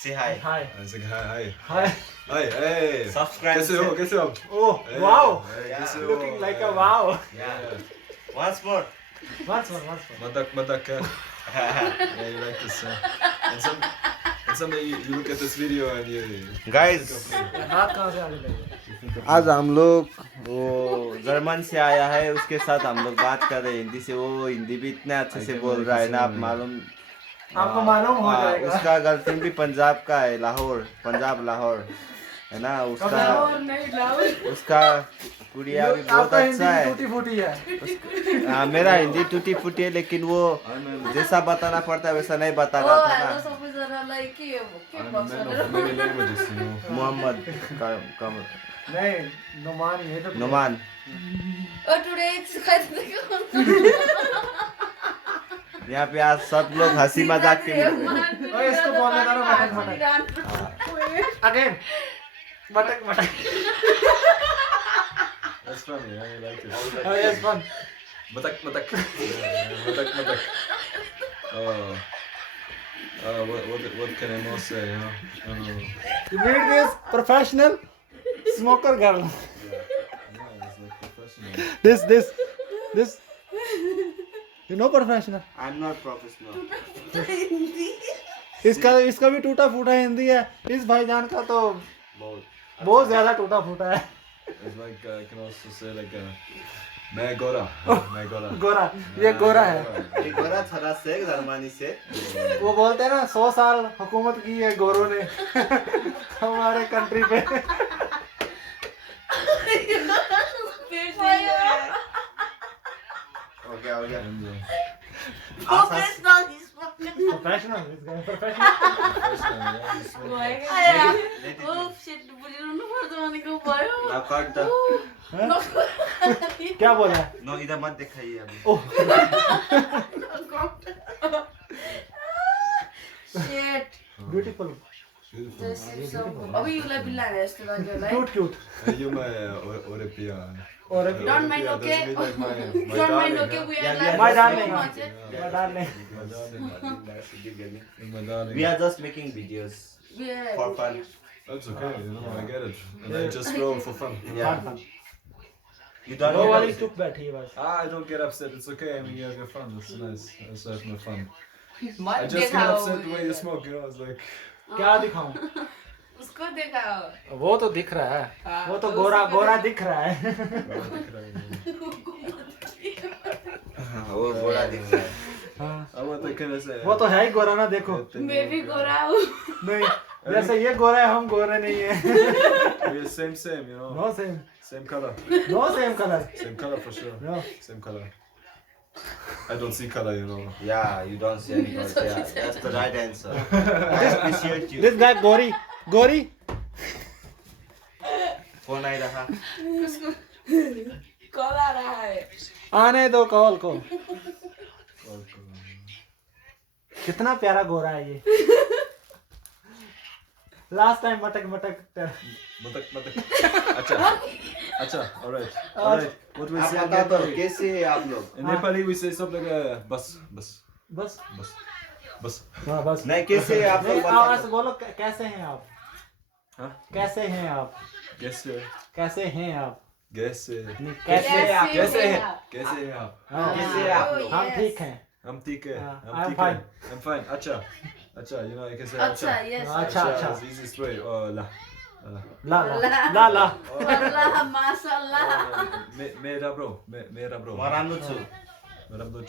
Say hi. Hi. Say hi. Hi. Hi. Hey. Subscribe. कैसे हो? Oh, wow. Yeah. Looking like a wow. Yeah. Once more. Once more. Madak. Yeah, you like this. And someday you look at this video and you. Guys, हाथ कहाँ से आगे लगे? आज हम लोग वो जर्मन से आया है, उसके साथ हम लोग बात कर रहे हैं हिंदी से। वो हिंदी भी इतने अच्छे से बोल रहा है ना, आप मालूम, आपको मालूम हो जाएगा। उसका गर्लफ्रेंड भी पंजाब का है, पंजाब लाहौर है ना। उसका कुड़िया भी बहुत अच्छा है। टूटी फूटी है। हाँ, मेरा हिंदी टूटी फूटी है, लेकिन वो जैसा बताना पड़ता है वैसा नहीं बता रहा था ना। Many languages, you know. Mohammad नहीं, नुमान ये तो नुमान। यहाँ पे आज सब लोग हंसी मजाक के मूड में। ओए इसको बोलने दो ना, अगेन मटक That's funny. I like it. oh yes fun Matak. Matak. What can I more say? You know? you meet this professional smoker girl Yeah, it's like professional. this you know professional I'm not professional. इसका भी टूटा फूटा हिंदी है। इस भाईजान का तो बहुत ज्यादा टूटा फूटा है। It's like I can also say like मैं गोरा गोरा, ये गोरा है। ये गोरा थोड़ा से जर्मनी से। वो बोलते हैं ना 100 साल हुकूमत की है गोरों ने हमारे कंट्री पे। हो गया प्रोफेशनल क्या बोला? नो, इधर मत दिखाइए अभी। ब्यूटीफुल अभी उसलाई बिल्ला है यस्तो लाग्यो होला है क्यूट You my Orepia. और don't mind okay don't mind okay we are My darling. My darling. We are just making videos for fun. That's okay, you know, I get it. And I just scroll for fun. Yeah. You don't वो know वाली चुप बैठी है बस। I don't get upset, it's okay, I mean, you have your fun, it's nice. Let's have my fun. I मत just get देखाओ upset the way you smoke, you know, it's like. क्या दिखाऊं? उसको देखाओ वो तो दिख रहा है। वो तो गोरा दिख रहा है। हाँ, वो गोरा दिख रहा है। What can I say? वो तो है ही गोरा ना, देखो। मैं भी गोरा हूँ नहीं, जैसे ये गोरा है, हम गोरे नहीं है। We're same, you know. No same. Same color. No same color. Same color for sure. No. Same color. I don't see color, you know. Yeah, you don't see any color. Yeah, that's the right answer. I appreciate you. This guy गोरी। Phone आ रहा। उसको call आ रहा है आने दो call को। कितना प्यारा गोरा है ये। लास्ट टाइम मटक Matak. Acha. All right. What we say in बता दो Nepali? कैसे है आप लोग? In Nepali we say something like bus. बस हाँ बस। नहीं, कैसे है आप लोग? नहीं, बता आवाज दो। बोलो कैसे हैं आप? Huh? कैसे हैं आप? Guesse. कैसे हैं आप? Guesse. नहीं, कैसे है आप? Guesse. Guesse. हाँ, कैसे है आप लोग? हम ठीक हैं। I'm Tika. I'm fine. I'm fine. Acha, you know I can say अच्छा यस अच्छा Acha is the easiest way. Oh, la. ला अल्लाह माशाअल्लाह Mera bro. मरानु छु। Mera bro.